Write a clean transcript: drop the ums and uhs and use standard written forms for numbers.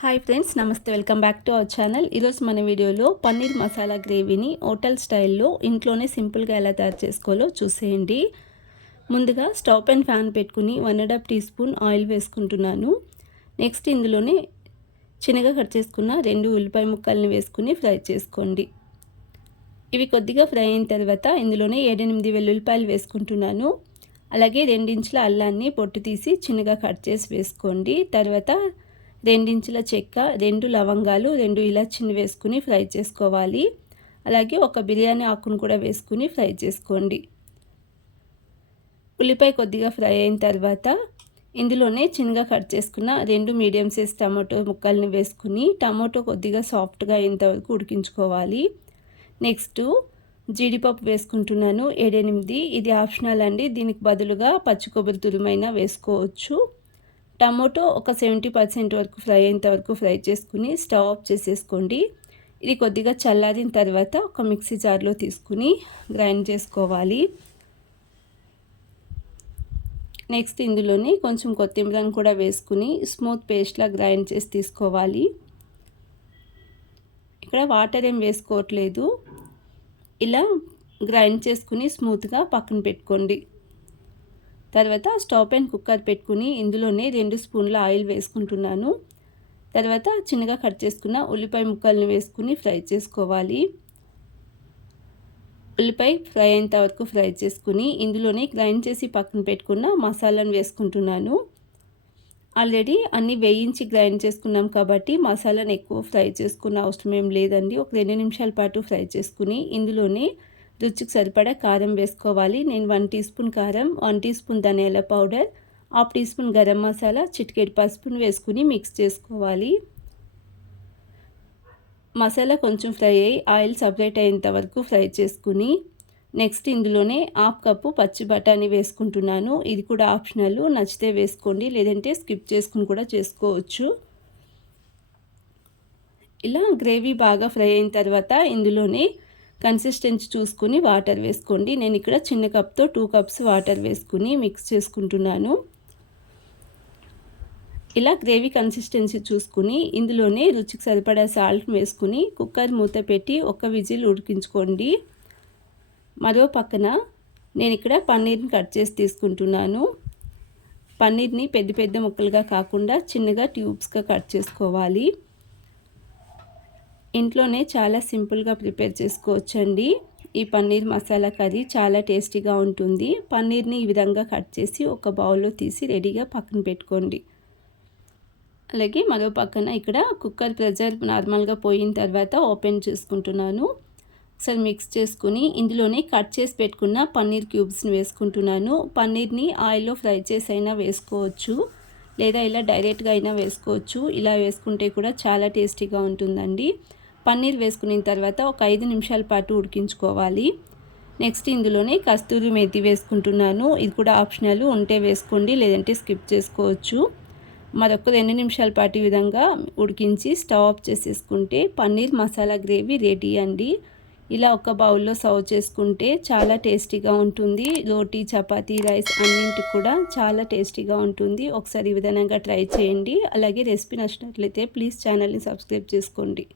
Hi friends, నమస్తే. Welcome back to our channel. ఈరోజు మన వీడియోలో పన్నీర్ మసాలా గ్రేవీని హోటల్ స్టైల్లో ఇంట్లోనే సింపుల్గా ఎలా తయారు చేసుకోవాలో చూసేయండి. ముందుగా స్టవ్ పైన ఫ్యాన్ పెట్టుకుని 1.5 టీ స్పూన్ ఆయిల్ వేసుకుంటున్నాను. నెక్స్ట్ ఇందులోనే చిన్నగా కట్ చేసుకున్న 2 ఉల్లిపాయ ముక్కల్ని వేసుకుని ఫ్రై చేసుకోండి. ఇవి కొద్దిగా ఫ్రై అయిన తర్వాత ఇందులోనే 7-8 వెల్లుల్లిపాయలు వేసుకుంటున్నాను. అలాగే 2 ఇంచుల అల్లాన్ని పొట్టు తీసి చిన్నగా కట్ చేసి వేసుకోండి. తర్వాత 2 ఇంచుల చెక్క, 2 లవంగాలు, 2 ఇలాచీని వేసుకుని ఫ్రై చేసుకోవాలి. అలాగే ఒక బిర్యానీ ఆకును కూడా వేసుకుని ఫ్రై చేసుకోండి. ఉల్లిపాయ కొద్దిగా ఫ్రై అయిన తర్వాత ఇందులోనే చిన్నగా కట్ చేసుకున్న 2 మీడియం సైజ్ టమాటో ముక్కల్ని వేసుకుని టమాటో కొద్దిగా సాఫ్ట్గా అయ్యేంత వరకు ఉడికించుకోవాలి. నెక్స్ట్ జీడిపప్పు వేసుకుంటున్నాను 7-8. ఇది ఆప్షనల్ అండి, దీనికి బదులుగా పచ్చి కొబ్బరి తురుమైనా వేసుకోవచ్చు. టమాటో ఒక 70% వరకు ఫ్రై అయ్యేంత వరకు ఫ్రై చేసుకుని స్టవ్ ఆఫ్ చేసేసుకోండి. ఇది కొద్దిగా చల్లారిన తర్వాత ఒక మిక్సీ జార్లో తీసుకుని గ్రైండ్ చేసుకోవాలి. నెక్స్ట్ ఇందులోని కొంచెం కొత్తిమీరను కూడా వేసుకుని స్మూత్ పేస్ట్లా గ్రైండ్ చేసి తీసుకోవాలి. ఇక్కడ వాటర్ ఏం వేసుకోవట్లేదు, ఇలా గ్రైండ్ చేసుకుని స్మూత్గా పక్కన పెట్టుకోండి. తర్వాత స్టవ్ పైన కుక్కర్ పెట్టుకుని ఇందులోనే 2 స్పూన్ల ఆయిల్ వేసుకుంటున్నాను. తర్వాత చిన్నగా కట్ చేసుకున్న ఉల్లిపాయ ముక్కల్ని వేసుకుని ఫ్రై చేసుకోవాలి. ఉల్లిపాయ ఫ్రై అయ్యేంత వరకు ఫ్రై చేసుకుని ఇందులోనే గ్రైండ్ చేసి పక్కన పెట్టుకున్న మసాలాను వేసుకుంటున్నాను. ఆల్రెడీ అన్నీ వేయించి గ్రైండ్ చేసుకున్నాం కాబట్టి మసాలాను ఎక్కువ ఫ్రై చేసుకున్న అవసరం ఏం లేదండి. ఒక 2 నిమిషాల పాటు ఫ్రై చేసుకుని ఇందులోనే రుచికి సరిపడా కారం వేసుకోవాలి. నేను 1 టీ స్పూన్ కారం, 1 టీ స్పూన్ ధనియాల powder, 1/2 teaspoon garam masala, చిటికెడు పసుపును వేసుకుని మిక్స్ చేసుకోవాలి. మసాలా కొంచెం ఫ్రై అయ్యి ఆయిల్ సపరేట్ అయ్యేంత వరకు ఫ్రై చేసుకుని నెక్స్ట్ ఇందులోనే 1/2 కప్పు పచ్చి బఠానీ వేసుకుంటున్నాను. ఇది కూడా ఆప్షనల్, నచ్చితే వేసుకోండి, లేదంటే స్కిప్ చేసుకుని కూడా చేసుకోవచ్చు. ఇలా గ్రేవీ బాగా ఫ్రై అయిన తర్వాత ఇందులోనే కన్సిస్టెన్సీ చూసుకుని వాటర్ వేసుకోండి. నేను ఇక్కడ చిన్న కప్తో 2 కప్స్ వాటర్ వేసుకుని మిక్స్ చేసుకుంటున్నాను. ఇలా గ్రేవీ కన్సిస్టెన్సీ చూసుకుని ఇందులోనే రుచికి సరిపడా సాల్ట్ వేసుకుని కుక్కర్ మూత పెట్టి ఒక విజిల్ ఉడికించుకోండి. మరో పక్కన నేను ఇక్కడ పన్నీర్ని కట్ చేసి తీసుకుంటున్నాను. పన్నీర్ని పెద్ద పెద్ద ముక్కలుగా కాకుండా చిన్నగా ట్యూబ్స్గా కట్ చేసుకోవాలి. ఇంట్లోనే చాలా సింపుల్గా ప్రిపేర్ చేసుకోవచ్చండి. ఈ పన్నీర్ మసాలా కర్రీ చాలా టేస్టీగా ఉంటుంది. పన్నీర్ని ఈ విధంగా కట్ చేసి ఒక బౌల్లో తీసి రెడీగా పక్కన పెట్టుకోండి. అలాగే మరో పక్కన ఇక్కడ కుక్కర్ ప్రెజర్ నార్మల్గా పోయిన తర్వాత ఓపెన్ చేసుకుంటున్నాను. ఒకసారి మిక్స్ చేసుకుని ఇందులోనే కట్ చేసి పెట్టుకున్న పన్నీర్ క్యూబ్స్ని వేసుకుంటున్నాను. పన్నీర్ని ఆయిల్లో ఫ్రై చేసి అయినా వేసుకోవచ్చు, లేదా ఇలా డైరెక్ట్గా అయినా వేసుకోవచ్చు. ఇలా వేసుకుంటే కూడా చాలా టేస్టీగా ఉంటుందండి. పన్నీర్ వేసుకున్న తర్వాత ఒక 5 నిమిషాల పాటు ఉడికించుకోవాలి. నెక్స్ట్ ఇందులోనే కస్తూరి మేతి వేసుకుంటున్నాను. ఇది కూడా ఆప్షనల్, ఉంటే వేసుకోండి, లేదంటే స్కిప్ చేసుకోవచ్చు. మరొక 2 నిమిషాల పాటు ఈ విధంగా ఉడికించి స్టవ్ ఆఫ్ చేసేసుకుంటే పన్నీర్ మసాలా గ్రేవీ రెడీ అండి. ఇలా ఒక బౌల్లో సర్వ్ చేసుకుంటే చాలా టేస్టీగా ఉంటుంది. రోటీ, చపాతీ, రైస్ అన్నింటికి కూడా చాలా టేస్టీగా ఉంటుంది. ఒకసారి ఈ విధంగా ట్రై చేయండి. అలాగే రెసిపీ నచ్చినట్లయితే ప్లీజ్ ఛానల్ని సబ్స్క్రైబ్ చేసుకోండి.